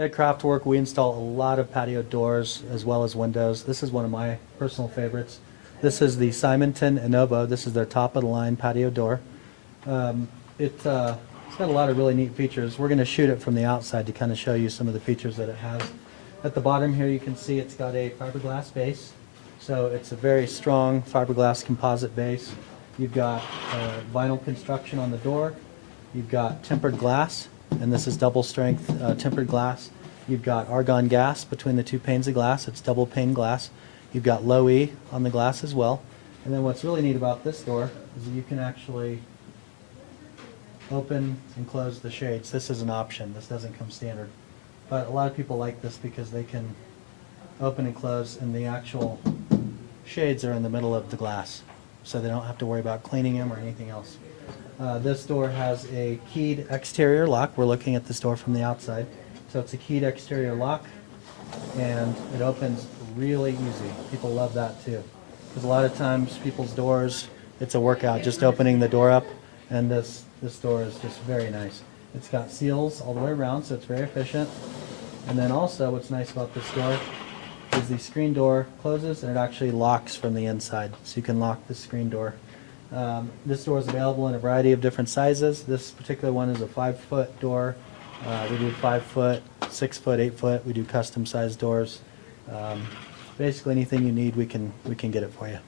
At Kraftwork, we install a lot of patio doors as well as windows. This is one of my personal favorites. This is the Simonton Inovo. This is their top-of-the-line patio door. It's got a lot of really neat features. We're going to shoot it from the outside to kind of show you some of the features that it has. At the bottom here, you can see it's got a fiberglass base. So it's a very strong fiberglass composite base. You've got vinyl construction on the door. You've got tempered glass, and this is double strength tempered glass. You've got argon gas between the two panes of glass. It's double pane glass. You've got low E on the glass as well. And then what's really neat about this door is that you can actually open and close the shades. This is an option. This doesn't come standard. But a lot of people like this because they can open and close, and the actual shades are in the middle of the glass, so they don't have to worry about cleaning them or anything else. This door has a keyed exterior lock. We're looking at this door from the outside. So it's a keyed exterior lock, and it opens really easy. People love that too, because a lot of times people's doors, it's a workout just opening the door up, and this door is just very nice. It's got seals all the way around, so it's very efficient. And then also what's nice about this door is the screen door closes and it actually locks from the inside, so you can lock the screen door. This door is available in a variety of different sizes. This particular one is a 5-foot door. We do 5-foot, 6-foot, 8-foot. We do custom sized doors. Basically anything you need, we can get it for you.